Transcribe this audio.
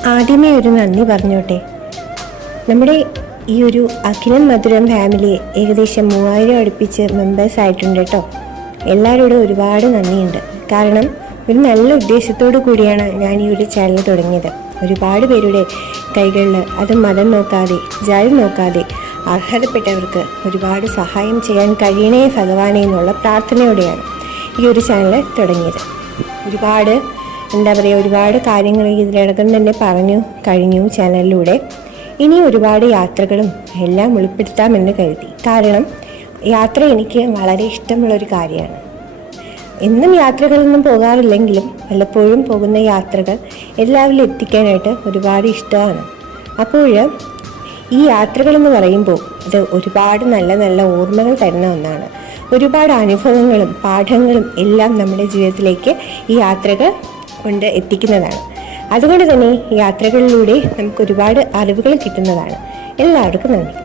ആദ്യമേ ഒരു നന്ദി പറഞ്ഞോട്ടെ. നമ്മുടെ ഈ ഒരു അഖിലം മധുരം ഫാമിലി ഏകദേശം 3000 അടുപ്പിച്ച് മെമ്പേഴ്സ് ആയിട്ടുണ്ട് കേട്ടോ. എല്ലാവരോടും ഒരുപാട് നന്ദിയുണ്ട്. കാരണം ഒരു നല്ല ഉദ്ദേശത്തോടു കൂടിയാണ് ഞാൻ ഈ ഒരു ചാനൽ തുടങ്ങിയത്. ഒരുപാട് പേരുടെ കൈകളിൽ അത് മതം നോക്കാതെ ജാതി നോക്കാതെ അർഹതപ്പെട്ടവർക്ക് ഒരുപാട് സഹായം ചെയ്യാൻ കഴിയണേ ഭഗവാനെ എന്നുള്ള പ്രാർത്ഥനയോടെയാണ് ഈ ഒരു ചാനൽ തുടങ്ങിയത്. ഒരുപാട് കാര്യങ്ങൾ ഇതിനകം തന്നെ പറഞ്ഞു കഴിഞ്ഞു ചാനലിലൂടെ. ഇനി ഒരുപാട് യാത്രകളും എല്ലാം ഉൾപ്പെടുത്താമെന്ന് കരുതി. കാരണം യാത്ര എനിക്ക് വളരെ ഇഷ്ടമുള്ളൊരു കാര്യമാണ്. എന്നും യാത്രകളൊന്നും പോകാറില്ലെങ്കിലും വല്ലപ്പോഴും പോകുന്ന യാത്രകൾ എല്ലാവരിലും എത്തിക്കാനായിട്ട് ഒരുപാട് ഇഷ്ടമാണ്. അപ്പോൾ ഈ യാത്രകളെന്ന് പറയുമ്പോൾ അത് ഒരുപാട് നല്ല നല്ല ഓർമ്മകൾ തരുന്ന ഒന്നാണ്. ഒരുപാട് അനുഭവങ്ങളും പാഠങ്ങളും എല്ലാം നമ്മുടെ ജീവിതത്തിലേക്ക് ഈ യാത്രകൾ കൊണ്ട് എത്തിക്കുന്നതാണ്. അതുകൊണ്ട് തന്നെ യാത്രകളിലൂടെ നമുക്ക് ഒരുപാട് അറിവുകൾ കിട്ടുന്നതാണ്. എല്ലാവർക്കും നന്ദി.